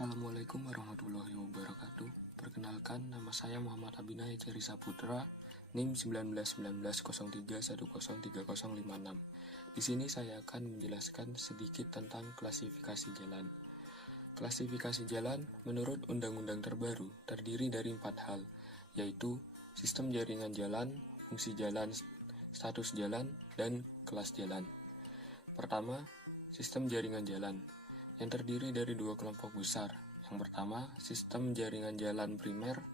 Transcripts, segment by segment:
Assalamualaikum warahmatullahi wabarakatuh. Perkenalkan, nama saya Muhammad Abinay Echary Saputra, NIM 191903103056. Di sini saya akan menjelaskan sedikit tentang klasifikasi jalan. Klasifikasi jalan menurut undang-undang terbaru terdiri dari 4 hal, yaitu sistem jaringan jalan, fungsi jalan, status jalan, dan kelas jalan. Pertama, sistem jaringan jalan yang terdiri dari 2 kelompok besar. Yang pertama, sistem jaringan jalan primer,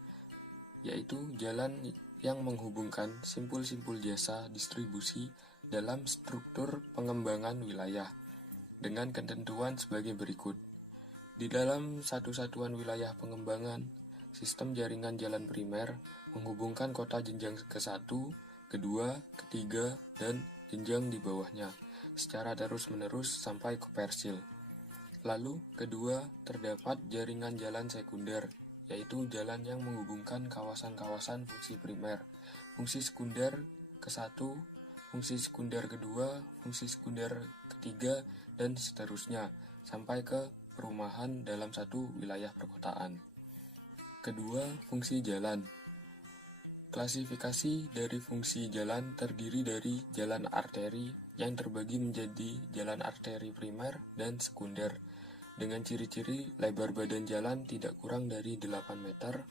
yaitu jalan yang menghubungkan simpul-simpul jasa distribusi dalam struktur pengembangan wilayah dengan ketentuan sebagai berikut. Di dalam satu satuan wilayah pengembangan, sistem jaringan jalan primer menghubungkan kota jenjang ke-1, kedua, ketiga, dan jenjang di bawahnya secara terus-menerus sampai ke persil. Lalu, kedua, terdapat jaringan jalan sekunder, yaitu jalan yang menghubungkan kawasan-kawasan fungsi primer, fungsi sekunder ke-1, fungsi sekunder kedua, fungsi sekunder ketiga, dan seterusnya, sampai ke perumahan dalam satu wilayah perkotaan. Kedua, fungsi jalan. Klasifikasi dari fungsi jalan terdiri dari jalan arteri yang terbagi menjadi jalan arteri primer dan sekunder, dengan ciri-ciri lebar badan jalan tidak kurang dari 8 meter,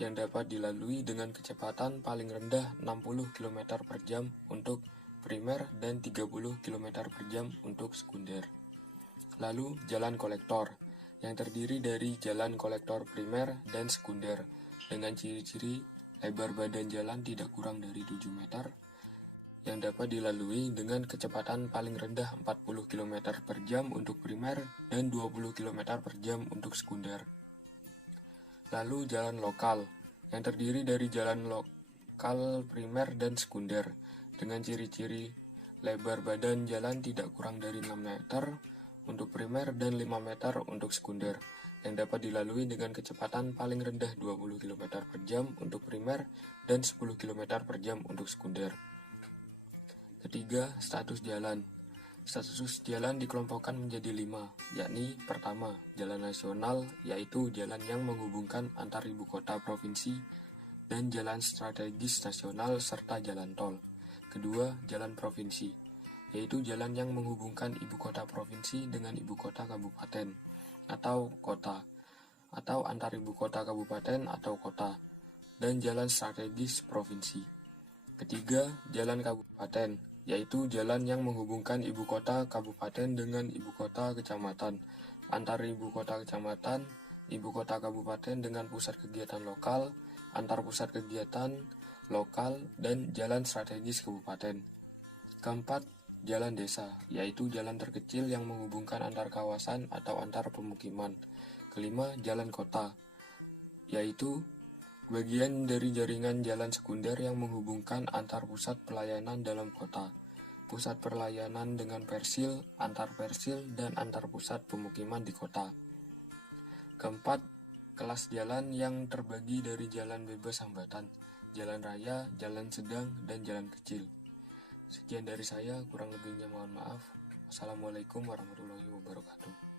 yang dapat dilalui dengan kecepatan paling rendah 60 km per jam untuk primer dan 30 km per jam untuk sekunder. Lalu, jalan kolektor, yang terdiri dari jalan kolektor primer dan sekunder, dengan ciri-ciri lebar badan jalan tidak kurang dari 7 meter, yang dapat dilalui dengan kecepatan paling rendah 40 km per jam untuk primer dan 20 km per jam untuk sekunder. Lalu jalan lokal, yang terdiri dari jalan lokal primer dan sekunder, dengan ciri-ciri lebar badan jalan tidak kurang dari 6 meter untuk primer dan 5 meter untuk sekunder, yang dapat dilalui dengan kecepatan paling rendah 20 km per jam untuk primer dan 10 km per jam untuk sekunder. Ketiga, status jalan. Status jalan dikelompokkan menjadi 5, yakni pertama, jalan nasional, yaitu jalan yang menghubungkan antar ibu kota provinsi dan jalan strategis nasional serta jalan tol. Kedua, jalan provinsi, yaitu jalan yang menghubungkan ibu kota provinsi dengan ibu kota kabupaten atau kota, atau antar ibu kota kabupaten atau kota, dan jalan strategis provinsi. Ketiga, jalan kabupaten, yaitu jalan yang menghubungkan ibu kota kabupaten dengan ibu kota kecamatan, antar ibu kota kecamatan, ibu kota kabupaten dengan pusat kegiatan lokal, antar pusat kegiatan lokal, dan jalan strategis kabupaten. Keempat, jalan desa, yaitu jalan terkecil yang menghubungkan antar kawasan atau antar pemukiman. Kelima, jalan kota, yaitu bagian dari jaringan jalan sekunder yang menghubungkan antar pusat pelayanan dalam kota, pusat pelayanan dengan persil, antar persil, dan antar pusat pemukiman di kota. Keempat, kelas jalan yang terbagi dari jalan bebas hambatan, jalan raya, jalan sedang, dan jalan kecil. Sekian dari saya, kurang lebihnya mohon maaf. Wassalamualaikum warahmatullahi wabarakatuh.